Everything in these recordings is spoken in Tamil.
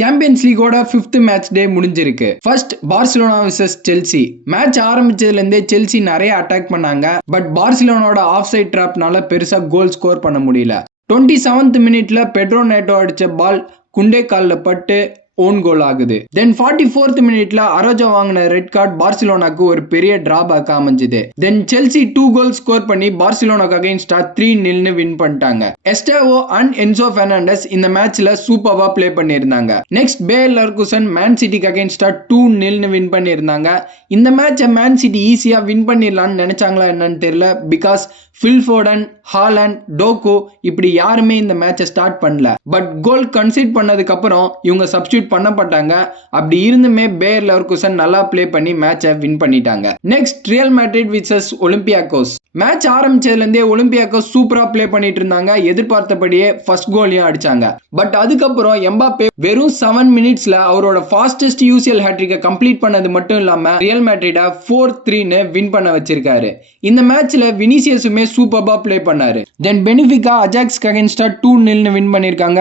சாம்பியன்ஸ் லீகோட 5th மேட்ச் டே முடிஞ்சிருக்கு. First Barcelona vs Chelsea. Match ஆரம்பிச்சதுல இருந்தே செல்சி நிறைய அட்டாக் பண்ணாங்க. பட் பார்சிலோனாவோட ஆஃப் சைட் டிராப்னால பெருசா கோல் ஸ்கோர் பண்ண முடியல. 27th மினிட்ல பெட்ரோ நேட்டோ அடிச்ச பால் குண்டே கால்ல பட்டு ஓன் கோல் ஆகுது. தென் 44th மினிட்ல அரோஜா வாங்கின ரெட் கார்டு பார்சிலோனாக்கு ஒரு பெரிய டிராபேக் அமைஞ்சது. தென் செல்சி 2 கோல் ஸ்கோர் பண்ணி பார்சிலோனாக்கு அகைன்ஸ்டா 3-0 வின் பண்ணிட்டாங்க. எஸ்டாவோ அண்ட் என்சோ பெர்னாண்டஸ் இந்த மேட்ச்ல சூப்பர்வா பிளே பண்ணியிருந்தாங்க. நெக்ஸ்ட் பேயர் லெவர்குசன் மேன் சிட்டிக்கு அகைன்ஸ்டா 2-0 வின் பண்ணியிருந்தாங்க. இந்த மேட்சை மேன் சிட்டி ஈஸியா வின் பண்ணிடலாம்னு நினைச்சாங்களா என்னன்னு தெரியல. பிகாஸ் ஃபில் ஃபோடன், ஹாலண்ட், டோக்கு இப்படி யாருமே இந்த மேட்சை ஸ்டார்ட் பண்ணல. பட் கோல் கன்சீட் பண்ணதுக்கு அப்புறம் இவங்க சப்ஸ்டியூட் பண்ணப்பட்டாங்க. அப்படி இருந்துமே பேயர் லெவர்குசன் நல்லா பிளே பண்ணி மேட்சை வின் பண்ணிட்டாங்க. Next Real Madrid versus Olympiacos. Match ஆரம்பிச்சதுல இருந்தே ஒலிம்பியாக்கோஸ் சூப்பரா பிளே பண்ணிட்டு இருந்தாங்க. எதிர்பார்த்தபடியே ஃபர்ஸ்ட் கோலையும் அடிச்சாங்க. பட் அதுக்கப்புறம் எம்பாப்பே வெறும் 7 மினிட்ஸ்ல அவரோட ஃபாஸ்டஸ்ட் யூசிஎல் ஹேட்ரிக்கை கம்ப்ளீட் பண்ணது மட்டும் இல்லாம ரியல் மேட்ரிட 4-3 வின் பண்ண வச்சிருக்காரு. இந்த மேட்ச்ல வினிசியஸுமே சூப்பர்பா பிளே பண்ணாரு. தென் பெனிஃபிகா அஜாக்ஸ்க்கு அகைன்ஸ்டா 2-0 வின் பண்ணிருக்காங்க.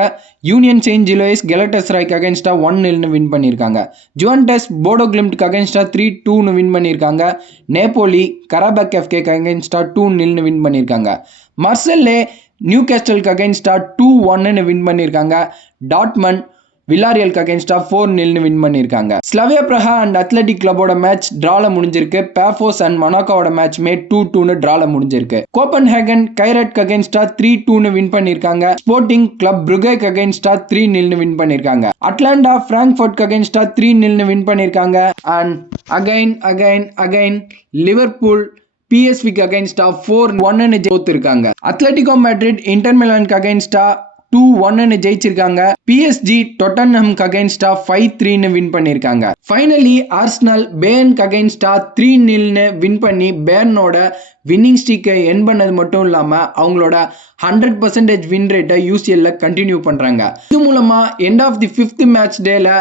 யூனியன் செயின்ட் ஜிலோயிஸ் கெலட்டசராய்க்கு அகைன்ஸ்டா 1-0 வின் பண்ணிருக்காங்க. ஜுவன்டஸ் போடோ கிளிம்ட்க்கு அகைன்ஸ்டா 3-2 வின் பண்ணிருக்காங்க. நேப்போலி கராபாக் எஃப்கேக்கு அகைன்ஸ்டா 2-0 வின் பண்ணிருக்காங்க. மார்செல்லே நியூ கேஸ்டலுக்கு அகைன்ஸ்டா 2-1 வின் பண்ணிருக்காங்க. டாட்மண்ட் வில்லாரியலுக்கு அகைன்ஸ்டா 4-0 வின் பண்ணிருக்காங்க. ஸ்லவியா பிரஹா அண்ட் அத்லெட்டிக் கிளப்போட மேட்ச் டிரால முடிஞ்சிருக்கு. பாஃபோஸ் அண்ட் மொனாக்கோட மேட்ச்மே 2-2 டிரால முடிஞ்சிருக்கு. கோப்பன்ஹேகன் கைரட்க்கு அகைன்ஸ்டா 3-2 வின் பண்ணிருக்காங்க. ஸ்போர்ட்டிங் கிளப் புருகேக்கு அகைன்ஸ்டா 3-0 வின் பண்ணிருக்காங்க. அட்லாண்டா பிராங்க்ஃபர்ட்க்கு அகைன்ஸ்டா 3-0 வின் பண்ணிருக்காங்க. அண்ட் அகைன் லிவர்பூல் PSVக்கு அகைன்ஸ்டா 4-1 ஜெயிச்சிருக்காங்க. அத்லெட்டிகோ மேட்ரிட் இன்டர் மிலானுக்கு அகைன்ஸ்டா 2-1 ஜெயிச்சிருக்காங்க. PSG டொட்டன்ஹம்க்கு அகைன்ஸ்டா 5-3 வின் பண்ணிருக்காங்க. ஃபைனலி ஆர்சனல் பேர்னுக்கு அகைன்ஸ்டா 3-0 வின் பண்ணி பேர்னோட வின்னிங் ஸ்ட்ரீக்கை என் பண்ணது மட்டும் இல்லாம அவங்களோட 100% வின் ரேட்டை UCL கண்டினியூ பண்றாங்க. இது மூலமா end of the 5th match டேல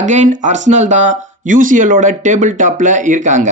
அகைன் ஆர்சனல் தான் UCL ஓட டேபிள் டாப்ல இருக்காங்க.